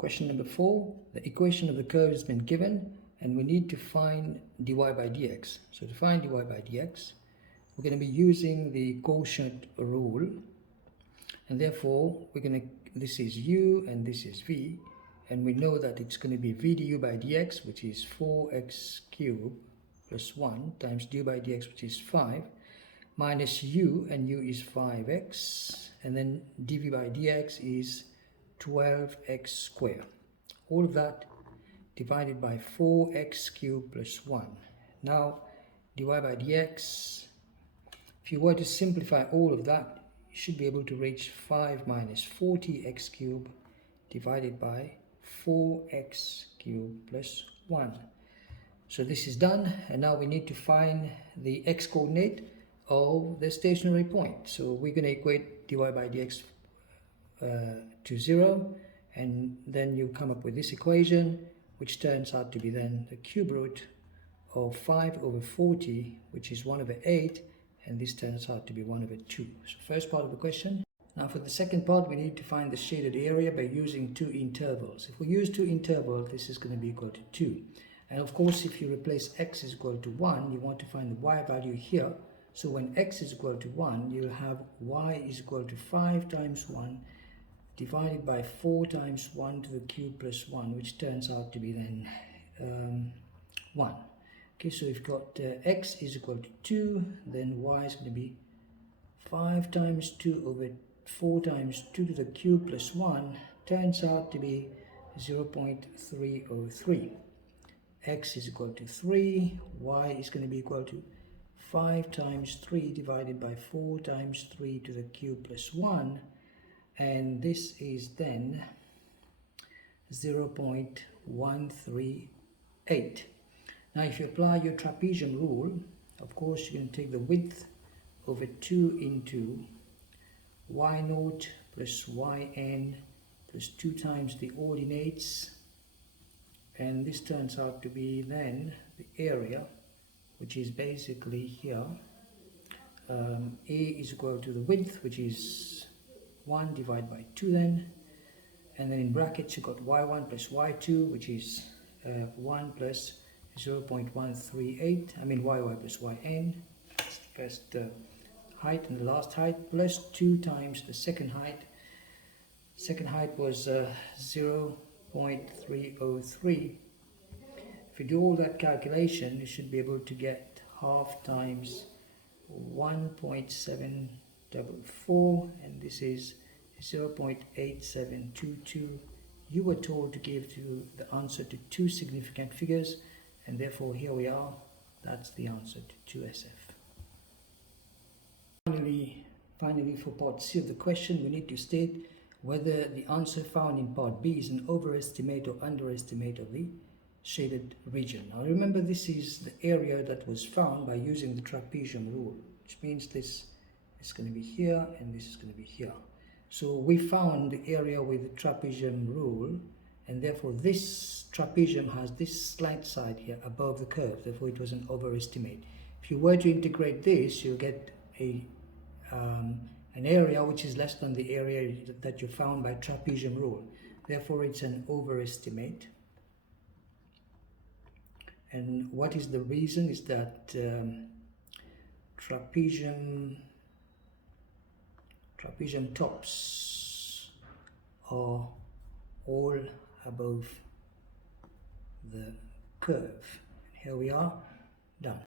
question number 4. The equation of the curve has been given and we need to find dy by dx. So to find dy by dx, we're going to be using the quotient rule, and therefore this is u and this is v, and we know that it's going to be v du by dx, which is 4x cubed plus 1 times du by dx, which is 5, minus u, and u is 5x, and then dv by dx is 12x squared. All of that divided by 4x cubed plus 1. Now dy by dx, if you were to simplify all of that, you should be able to reach 5 minus 40x cubed divided by 4x cubed plus 1. So this is done, and now we need to find the x-coordinate of the stationary point. So we're going to equate dy by dx to 0, and then you come up with this equation, which turns out to be then the cube root of 5 over 40, which is 1 over 8, and this turns out to be 1 over 2. So first part of the question. Now for the second part, we need to find the shaded area by using two intervals. If we use two intervals, this is going to be equal to 2. And of course, if you replace x is equal to 1, you want to find the y value here. So when x is equal to 1, you'll have y is equal to 5 times 1 divided by 4 times 1 to the cube plus 1, which turns out to be then 1. Okay, so if you've got x is equal to 2, then y is going to be 5 times 2 over 4 times 2 to the cube plus 1, turns out to be 0.303. X is equal to 3, y is going to be equal to 5 times 3 divided by 4 times 3 to the cube plus 1, and this is then 0.138. Now if you apply your trapezium rule, of course you're going to take the width over 2 into y naught plus yn plus 2 times the ordinates, and this turns out to be then the area, which is basically here. A is equal to the width, which is 1 divided by 2 then, and then in brackets you got y1 plus y2, which is 1 plus 0.138, yy plus yn, that's the first height, and the last height, plus 2 times the second height. Second height was 0.303. If you do all that calculation, you should be able to get half times 1.744, and this is 0.8722. You were told to give the answer to two significant figures, and therefore here we are. That's the answer to 2SF. Finally, for part C of the question, we need to state whether the answer found in part B is an overestimate or underestimate of the shaded region. Now remember, this is the area that was found by using the trapezium rule, which means this is going to be here and this is going to be here. So we found the area with the trapezium rule, and therefore this trapezium has this slight side here above the curve, therefore it was an overestimate. If you were to integrate this, you'll get an area which is less than the area that you found by trapezium rule. Therefore it's an overestimate. And what is the reason is that trapezium tops are all above the curve. Here we are, done.